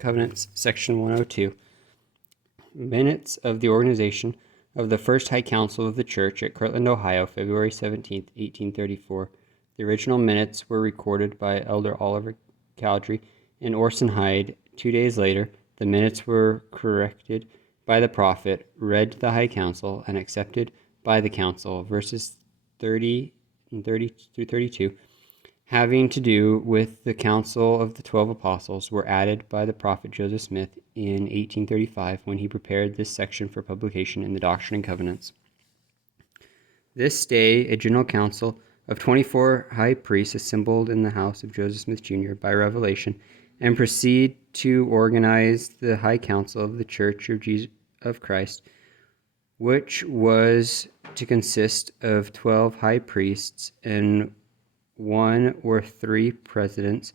Covenants, Section 102. Minutes of the organization of the First High Council of the Church at Kirtland, Ohio, February 17, 1834. The original minutes were recorded by Elder Oliver Cowdery and Orson Hyde. 2 days later, the minutes were corrected by the prophet, read to the High Council, and accepted by the Council. Verses 30 and 30 through 32, having to do with the Council of the 12 Apostles, were added by the prophet Joseph Smith in 1835 when he prepared this section for publication in the Doctrine and Covenants. This day, a general council of 24 high priests assembled in the house of Joseph Smith Jr. by revelation and proceed to organize the High Council of the Church of Jesus of Christ, which was to consist of 12 high priests and 1 or 3 presidents,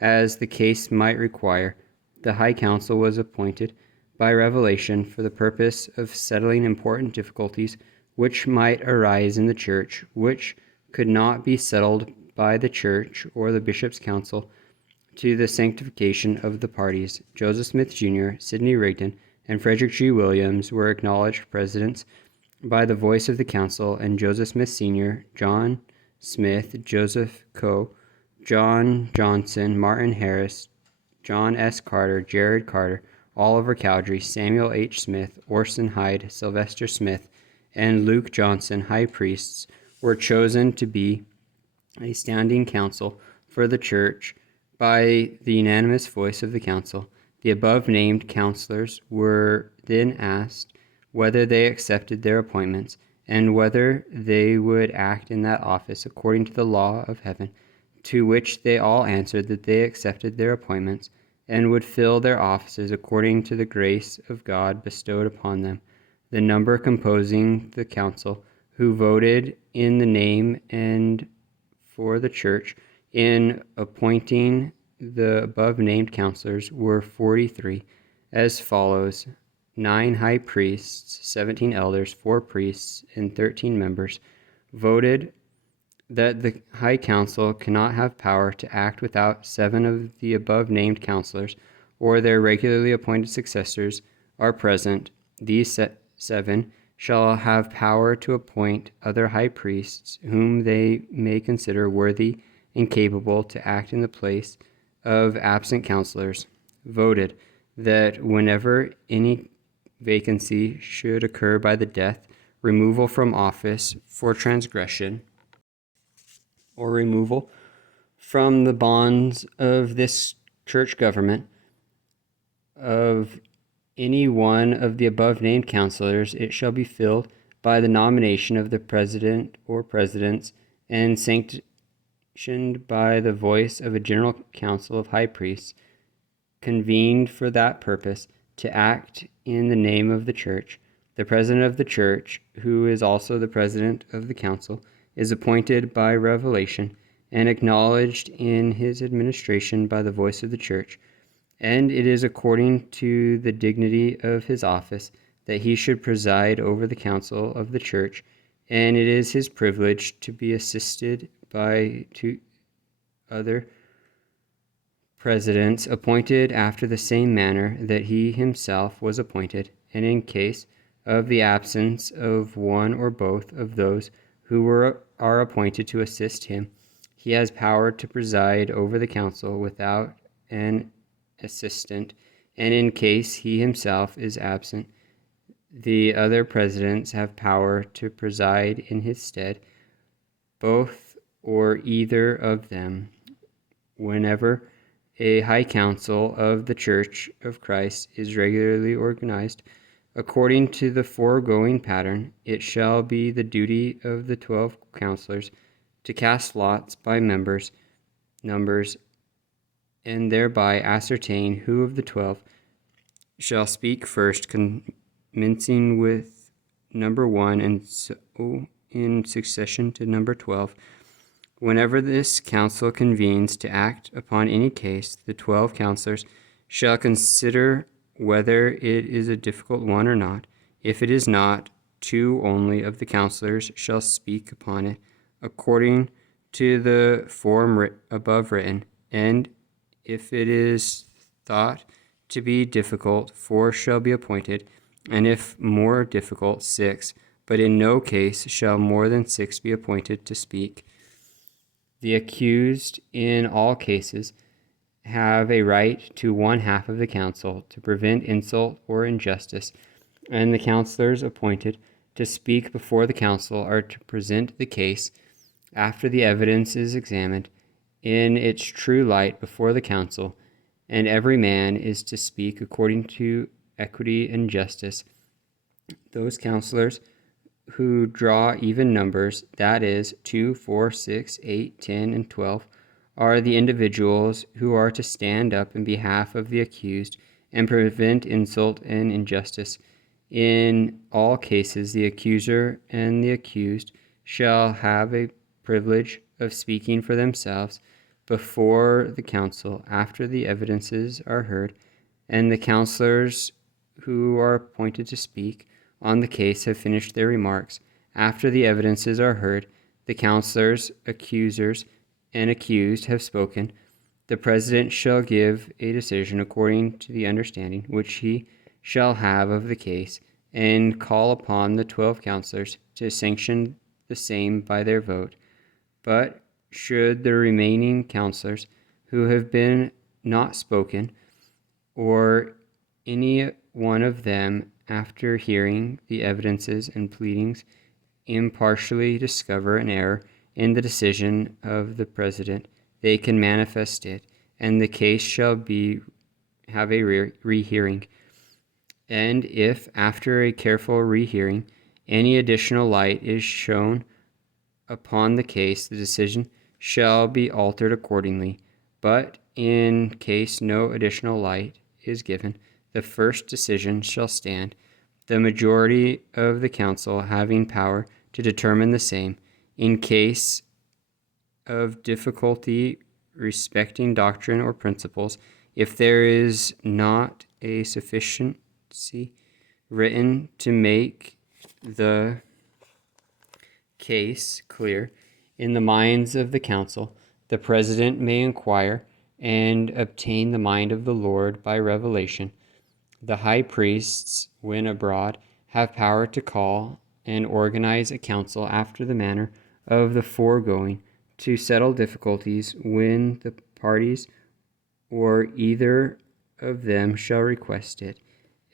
as the case might require. The High Council was appointed by revelation for the purpose of settling important difficulties which might arise in the church, which could not be settled by the church or the bishop's council, to the sanctification of the parties. Joseph Smith Jr., Sidney Rigdon, and Frederick G. Williams were acknowledged presidents by the voice of the council, and Joseph Smith Sr., John Smith, Joseph Coe, John Johnson, Martin Harris, John S. Carter, Jared Carter, Oliver Cowdery, Samuel H. Smith, Orson Hyde, Sylvester Smith, and Luke Johnson, high priests, were chosen to be a standing council for the church by the unanimous voice of the council. The above-named counselors were then asked whether they accepted their appointments, and whether they would act in that office according to the law of heaven, to which they all answered that they accepted their appointments, and would fill their offices according to the grace of God bestowed upon them. The number composing the council, who voted in the name and for the church in appointing the above-named counselors, were 43, as follows: 9 high priests, 17 elders, 4 priests, and 13 members, voted that the High Council cannot have power to act without 7 of the above-named counselors or their regularly appointed successors are present. These 7 shall have power to appoint other high priests whom they may consider worthy and capable to act in the place of absent counselors. Voted that whenever any vacancy should occur by the death, removal from office for transgression, or removal from the bonds of this church government of any one of the above-named counselors, it shall be filled by the nomination of the president or presidents, and sanctioned by the voice of a general council of high priests, convened for that purpose, to act in the name of the church. The president of the church, who is also the president of the council, is appointed by revelation and acknowledged in his administration by the voice of the church. And it is according to the dignity of his office that he should preside over the council of the church, and it is his privilege to be assisted by 2 other presidents appointed after the same manner that he himself was appointed, and in case of the absence of one or both of those who are appointed to assist him, he has power to preside over the council without an assistant, and in case he himself is absent, the other presidents have power to preside in his stead, both or either of them. Whenever a high council of the Church of Christ is regularly organized according to the foregoing pattern, it shall be the duty of the 12 counselors to cast lots by numbers, and thereby ascertain who of the 12 shall speak first, commencing with number 1, and so in succession to number 12. Whenever this council convenes to act upon any case, the 12 counselors shall consider whether it is a difficult one or not. If it is not, 2 only of the counselors shall speak upon it, according to the form above written, and if it is thought to be difficult, 4 shall be appointed, and if more difficult, 6. But in no case shall more than 6 be appointed to speak. The accused in all cases have a right to 1/2 of the council to prevent insult or injustice, and the counselors appointed to speak before the council are to present the case, after the evidence is examined, in its true light before the council, and every man is to speak according to equity and justice. Those counselors who draw even numbers, that is, 2, 4, 6, 8, 10, and 12, are the individuals who are to stand up in behalf of the accused and prevent insult and injustice. In all cases, the accuser and the accused shall have a privilege of speaking for themselves before the council after the evidences are heard, and the counselors who are appointed to speak on the case have finished their remarks. After the evidences are heard, the counselors, accusers, and accused have spoken. The president shall give a decision according to the understanding which he shall have of the case, and call upon the 12 counselors to sanction the same by their vote. But should the remaining counselors who have been not spoken, or any one of them, after hearing the evidences and pleadings, impartially discover an error in the decision of the president, they can manifest it, and the case shall have a rehearing. And if, after a careful rehearing, any additional light is shown upon the case, the decision shall be altered accordingly. But in case no additional light is given, the first decision shall stand, the majority of the council having power to determine the same. In case of difficulty respecting doctrine or principles, if there is not a sufficiency written to make the case clear in the minds of the council, the president may inquire and obtain the mind of the Lord by revelation. The high priests, when abroad, have power to call and organize a council after the manner of the foregoing, to settle difficulties when the parties or either of them shall request it.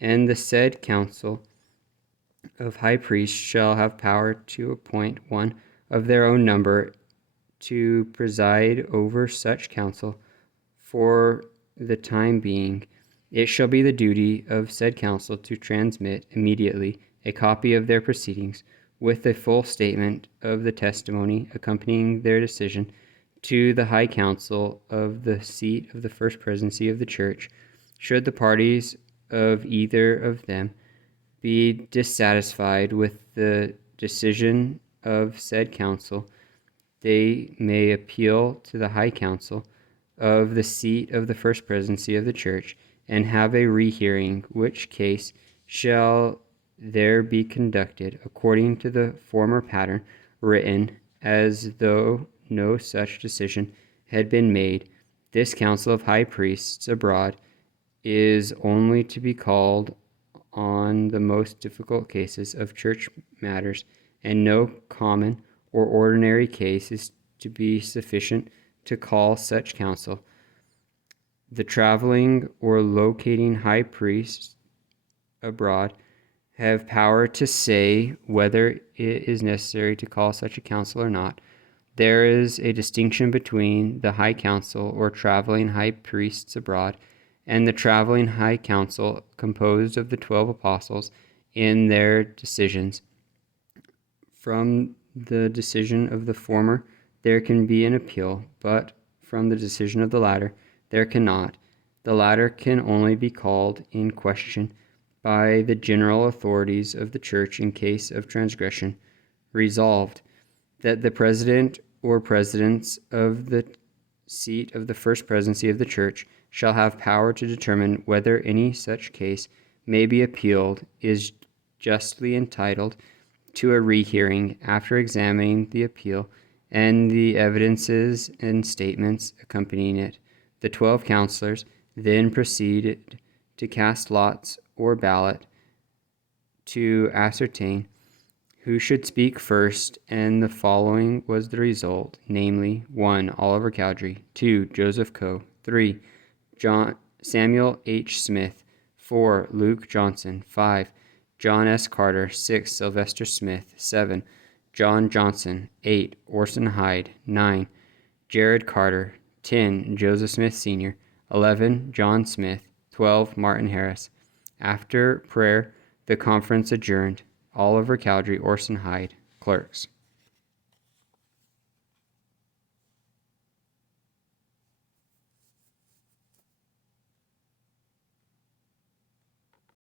And the said council of high priests shall have power to appoint one of their own number to preside over such council for the time being. It shall be the duty of said council to transmit immediately a copy of their proceedings, with a full statement of the testimony accompanying their decision, to the high council of the seat of the first presidency of the church. Should the parties of either of them be dissatisfied with the decision of said council, they may appeal to the high council of the seat of the first presidency of the church and have a rehearing, which case shall there be conducted according to the former pattern, written as though no such decision had been made. This council of high priests abroad is only to be called on the most difficult cases of church matters, and no common or ordinary case is to be sufficient to call such council. The traveling or locating high priests abroad have power to say whether it is necessary to call such a council or not. There is a distinction between the high council or traveling high priests abroad and the traveling high council composed of the 12 apostles in their decisions. From the decision of the former there can be an appeal, but from the decision of the latter there cannot. The latter can only be called in question by the general authorities of the church in case of transgression. Resolved, that the president or presidents of the seat of the first presidency of the church shall have power to determine whether any such case may be appealed, is justly entitled to a rehearing after examining the appeal and the evidences and statements accompanying it. The 12 counselors then proceeded to cast lots or ballot to ascertain who should speak first, and the following was the result, namely 1. Oliver Cowdery, 2. Joseph Coe, 3. Samuel H. Smith, 4. Luke Johnson, 5. John S. Carter, 6. Sylvester Smith, 7. John Johnson, 8. Orson Hyde, 9. Jared Carter, 10. Joseph Smith Sr., 11. John Smith, 12. Martin Harris. After prayer, the conference adjourned. Oliver Cowdery, Orson Hyde, clerks.